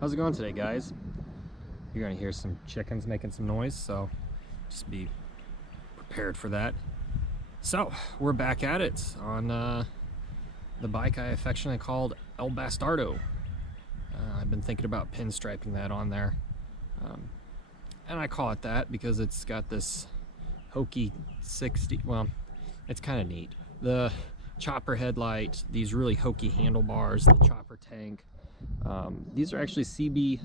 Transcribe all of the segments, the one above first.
How's it going today, guys? You're gonna hear some chickens making some noise, so just be prepared for that. So we're back at it on the bike I affectionately called El Bastardo. I've been thinking about pinstriping that on there, and I call it that because it's got this hokey 60. Well, it's kind of neat. The chopper headlight, these really hokey handlebars, the chopper tank. These are actually CB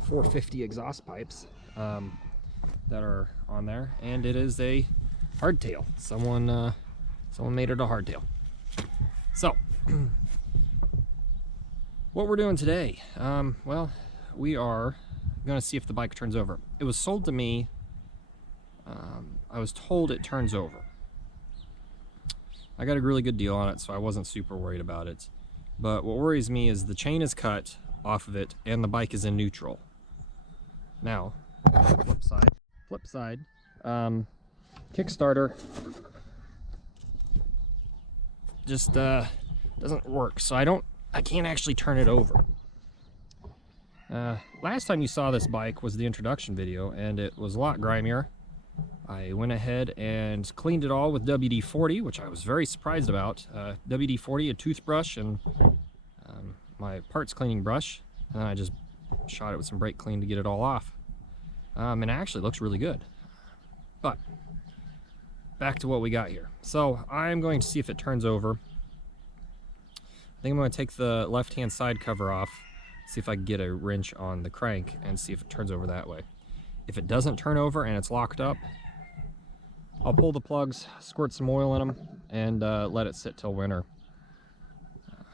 450 exhaust pipes that are on there, and it is a hardtail. Someone made it a hardtail. So what we're doing today, well, we are going to see if the bike turns over. It was sold to me. I was told it turns over. I got a really good deal on it, so I wasn't super worried about it. But what worries me is the chain is cut off of it and the bike is in neutral. Now, flip side, Kickstarter just doesn't work, so I can't actually turn it over. Last time you saw this bike was the introduction video, and it was a lot grimier. I went ahead and cleaned it all with WD-40, which I was very surprised about. WD-40, a toothbrush, and my parts cleaning brush, and then I just shot it with some brake clean to get it all off. And it actually looks really good. But back to what we got here. So I'm going to see if it turns over. I think I'm going to take the left-hand side cover off, see if I can get a wrench on the crank and see if it turns over that way. If it doesn't turn over and it's locked up, I'll pull the plugs, squirt some oil in them, and let it sit till winter.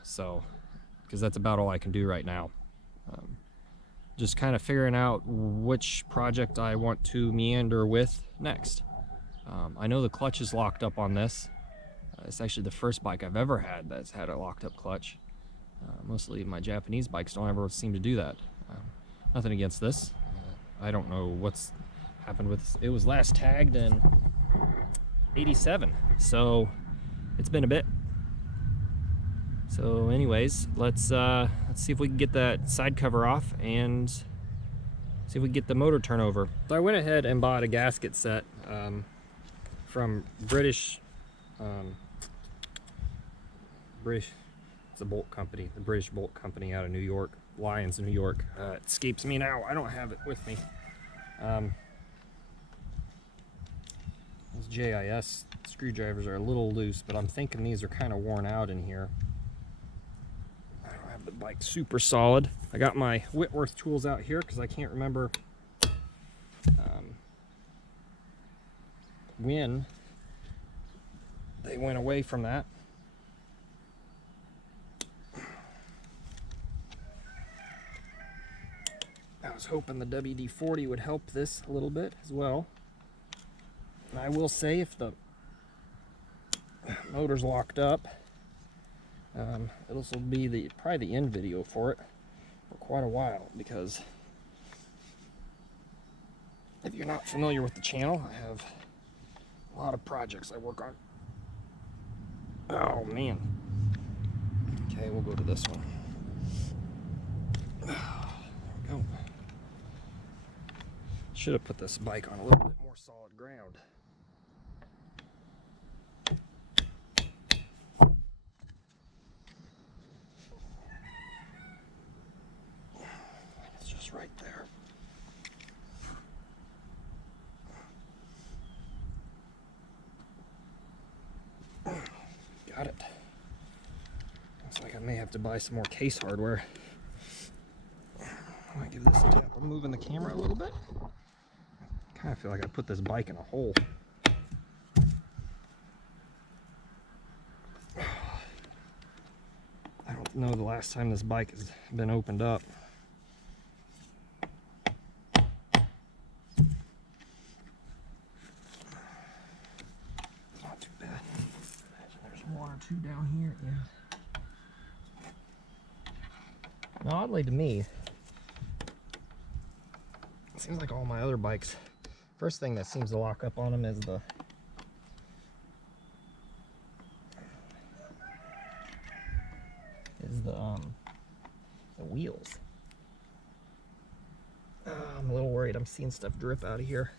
Because that's about all I can do right now. Just kind of figuring out which project I want to meander with next. I know the clutch is locked up on this. It's actually the first bike I've ever had that's had a locked up clutch. Mostly my Japanese bikes don't ever seem to do that. Nothing against this. I don't know what's happened with this. It was last tagged in '87, so it's been a bit. So anyways, let's see if we can get that side cover off and see if we can get the motor turnover. So I went ahead and bought a gasket set from British, it's a bolt company, the British bolt company out of New York, Lyons, New York. It escapes me now, I don't have it with me. Those JIS screwdrivers are a little loose, but I'm thinking these are kind of worn out in here. I don't have the bike super solid. I got my Whitworth tools out here because I can't remember when they went away from that. I was hoping the WD-40 would help this a little bit as well. And I will say, if the motor's locked up, this will be probably the end video for it for quite a while, because if you're not familiar with the channel, I have a lot of projects I work on. Oh man. Okay, we'll go to this one. There we go. Should have put this bike on a little bit more solid ground. It's just right there. Got it. Looks like I may have to buy some more case hardware. I might give this a tap. I'm moving the camera a little bit. Kind of feel like I put this bike in a hole. I don't know the last time this bike has been opened up. Not too bad. There's one or two down here. Yeah. Now, oddly to me, it seems like all my other bikes, first thing that seems to lock up on them is the wheels. I'm a little worried. I'm seeing stuff drip out of here.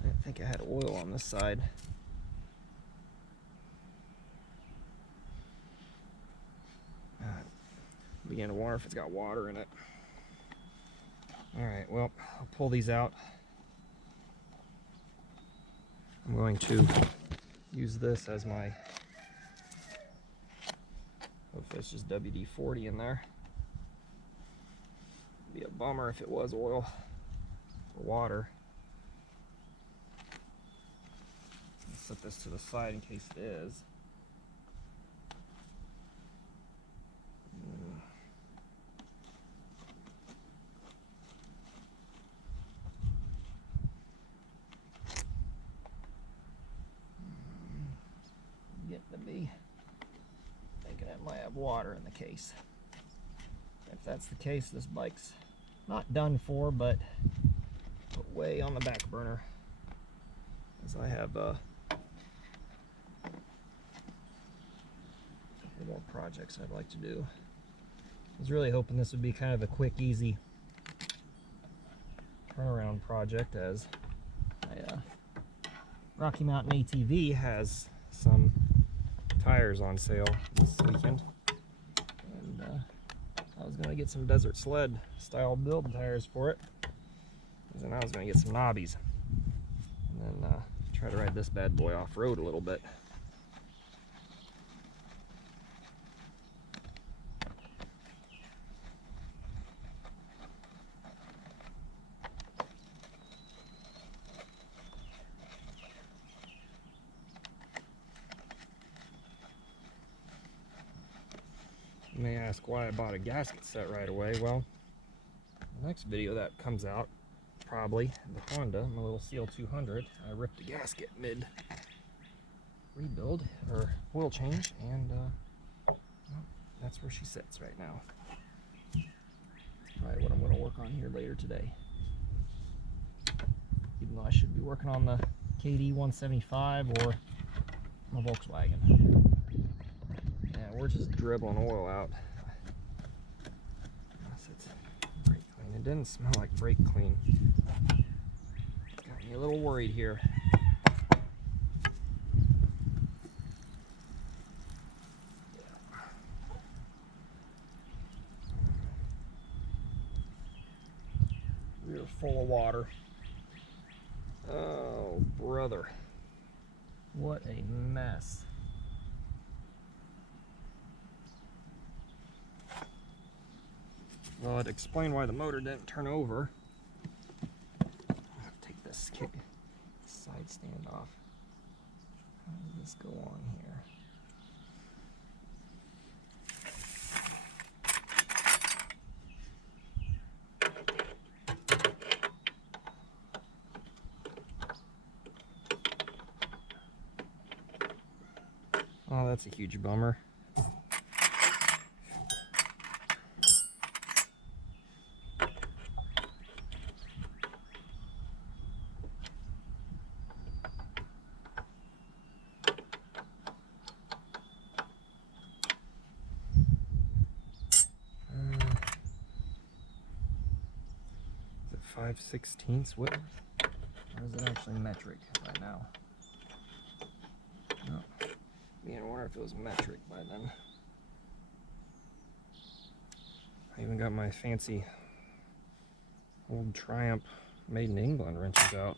I didn't think I had oil on this side. Begin to wonder if it's got water in it. Alright, well, I'll pull these out. I'm going to use this as my, hopefully it's just WD-40 in there. It'd be a bummer if it was oil or water. I'll set this to the side in case it is. To be thinking it might have water in the case. If that's the case, this bike's not done for, but put way on the back burner, as I have a couple more projects I'd like to do. I was really hoping this would be kind of a quick, easy turnaround project, as my Rocky Mountain ATV has some tires on sale this weekend, and I was gonna get some desert sled style build tires for it, and then I was gonna get some knobbies, and then try to ride this bad boy off road a little bit. You may ask why I bought a gasket set right away. Well, the next video that comes out, probably, the Honda, my little CL200, I ripped the gasket mid rebuild, or oil change, and well, that's where she sits right now. That's probably what I'm going to work on here later today. Even though I should be working on the KD 175 or my Volkswagen. We're just dribbling oil out. Unless it's brake clean. It didn't smell like brake clean. It's got me a little worried here. We are full of water. Oh, brother. What a mess. Well, it'd explain why the motor didn't turn over. I'll have to take this side stand off. How does this go on here? Oh, that's a huge bummer. Is it 5/16 width? Or is it actually metric right now? No. I wonder if it was metric by then. I even got my fancy old Triumph made in England wrenches out.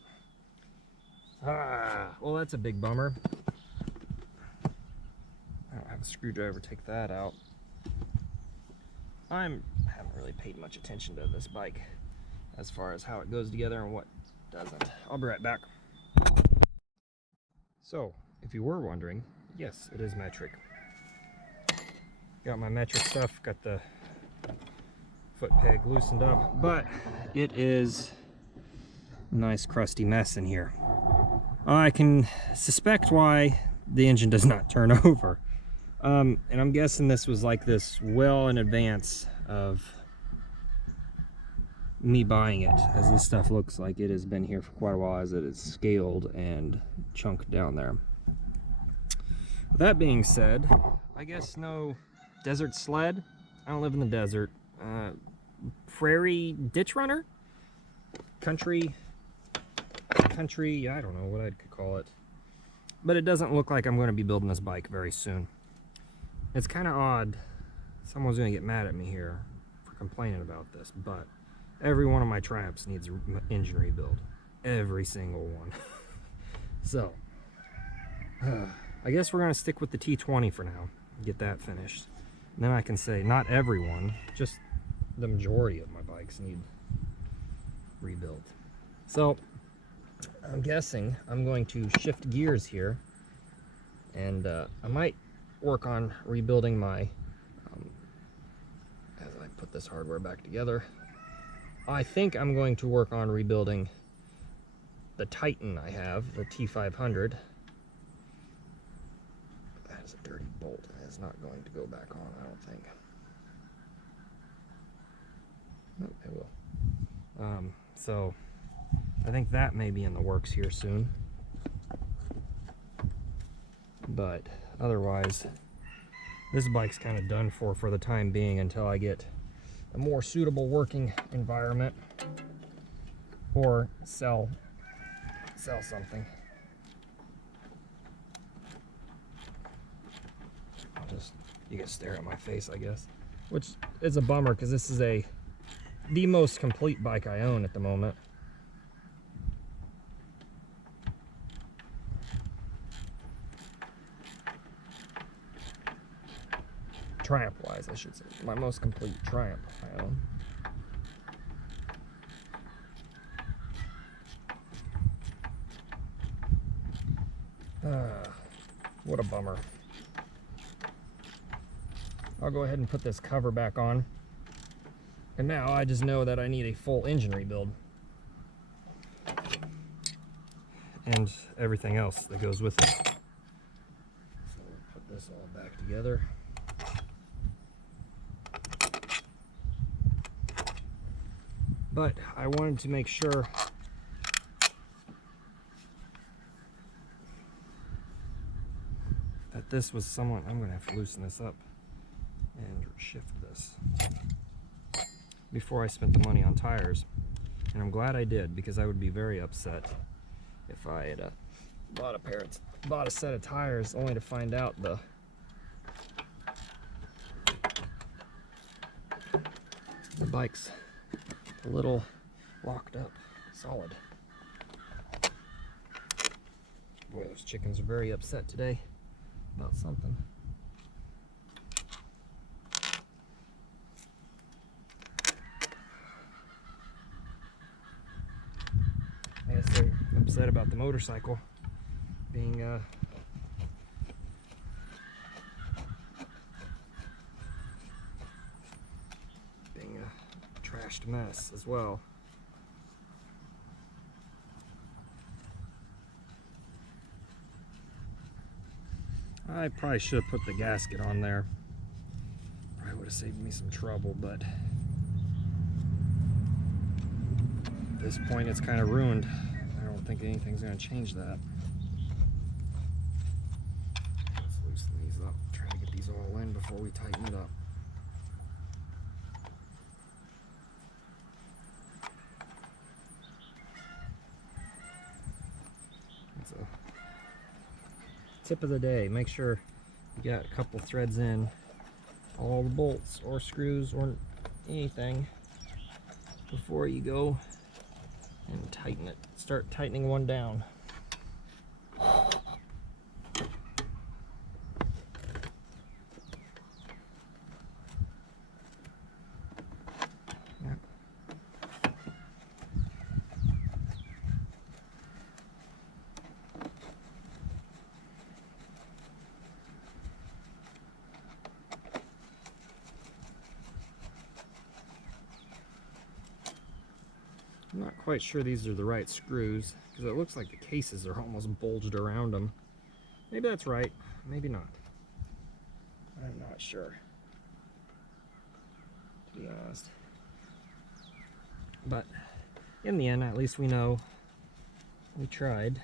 Ah, well, that's a big bummer. I don't have a screwdriver to take that out. I haven't really paid much attention to this bike as far as how it goes together and what doesn't. I'll be right back. So, if you were wondering, yes, it is metric. Got my metric stuff, got the foot peg loosened up, but it is a nice crusty mess in here. I can suspect why the engine does not turn over. And I'm guessing this was like this well in advance of me buying it, as this stuff looks like it has been here for quite a while, as it is scaled and chunked down there. With that being said, I guess no desert sled. I don't live in the desert. Prairie ditch runner? country, I don't know what I could call it. But it doesn't look like I'm going to be building this bike very soon. It's kind of odd. Someone's going to get mad at me here for complaining about this, but every one of my Triumphs needs an engine rebuild. Every single one. So, I guess we're going to stick with the T20 for now. Get that finished. And then I can say not everyone, just the majority of my bikes need rebuild. So, I'm guessing I'm going to shift gears here, and I might work on rebuilding my, as I put this hardware back together, I think I'm going to work on rebuilding the Titan I have, the T500. That is a dirty bolt. It's not going to go back on, I don't think. Nope, it will. So I think that may be in the works here soon. But otherwise, this bike's kind of done for the time being until I get a more suitable working environment or sell something. You can stare at my face, I guess, which is a bummer because this is the most complete bike I own at the moment. Triumph wise, I should say. My most complete Triumph I own. What a bummer. I'll go ahead and put this cover back on. And now I just know that I need a full engine rebuild. And everything else that goes with it. So we'll put this all back together. But I wanted to make sure that this was somewhat. I'm going to have to loosen this up and shift this before I spent the money on tires. And I'm glad I did, because I would be very upset if I had bought a set of tires only to find out the bike's a little locked up solid. Boy, those chickens are very upset today about something. I guess they're upset about the motorcycle being a trashed mess as well. I probably should have put the gasket on there. Probably would have saved me some trouble, but at this point it's kind of ruined. I don't think anything's going to change that. Let's loosen these up. Try to get these all in before we tighten it up. That's a tip of the day. Make sure you got a couple threads in all the bolts or screws or anything before you go and tighten it. Start tightening one down. I'm not quite sure these are the right screws, because it looks like the cases are almost bulged around them. Maybe that's right, maybe not. I'm not sure, to be honest. But in the end, at least we know we tried.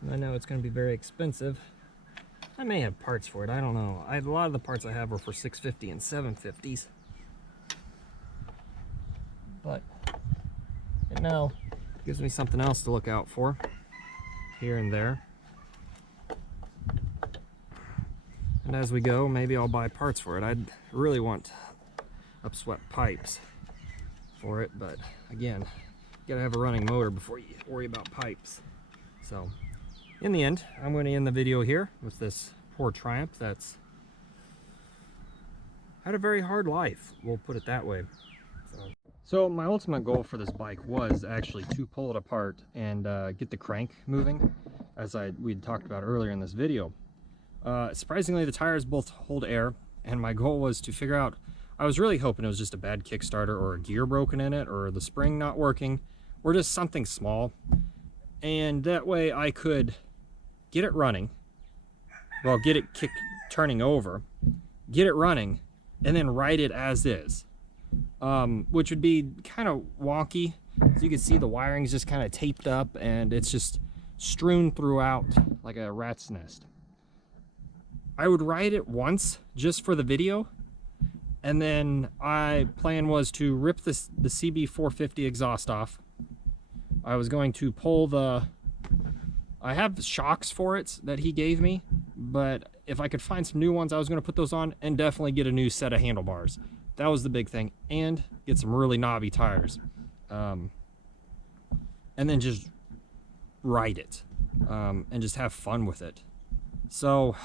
And I know it's going to be very expensive. I may have parts for it, I don't know. A lot of the parts I have are for 650 and 750s. but it now gives me something else to look out for here and there. And as we go, maybe I'll buy parts for it. I'd really want upswept pipes for it, but again, you gotta have a running motor before you worry about pipes. So in the end, I'm going to end the video here with this poor Triumph that's had a very hard life, we'll put it that way. So my ultimate goal for this bike was actually to pull it apart and get the crank moving, as we'd talked about earlier in this video. Surprisingly, the tires both hold air, and my goal was to figure out, I was really hoping it was just a bad Kickstarter or a gear broken in it or the spring not working or just something small, and that way I could get it running, well, get it turning over, get it running, and then ride it as is, which would be kind of wonky. As you can see, the wiring's just kind of taped up and it's just strewn throughout like a rat's nest. I would ride it once just for the video, and then plan was to rip the CB450 exhaust off. I was going to pull I have shocks for it that he gave me, but if I could find some new ones, I was going to put those on and definitely get a new set of handlebars. That was the big thing, and get some really knobby tires. And then just ride it, and just have fun with it. So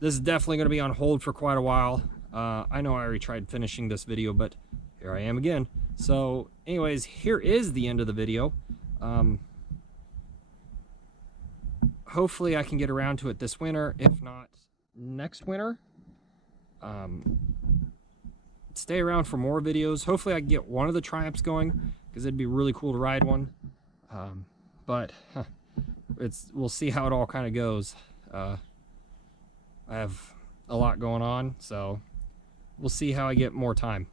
this is definitely going to be on hold for quite a while. I know I already tried finishing this video, but here I am again. So anyways, here is the end of the video. Hopefully I can get around to it this winter, if not next winter. Stay around for more videos. Hopefully I can get one of the Triumphs going, because it'd be really cool to ride one. But we'll see how it all kind of goes. I have a lot going on, so we'll see how I get more time.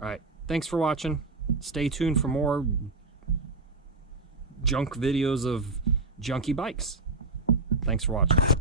All right, thanks for watching. Stay tuned for more junk videos of junky bikes. Thanks for watching.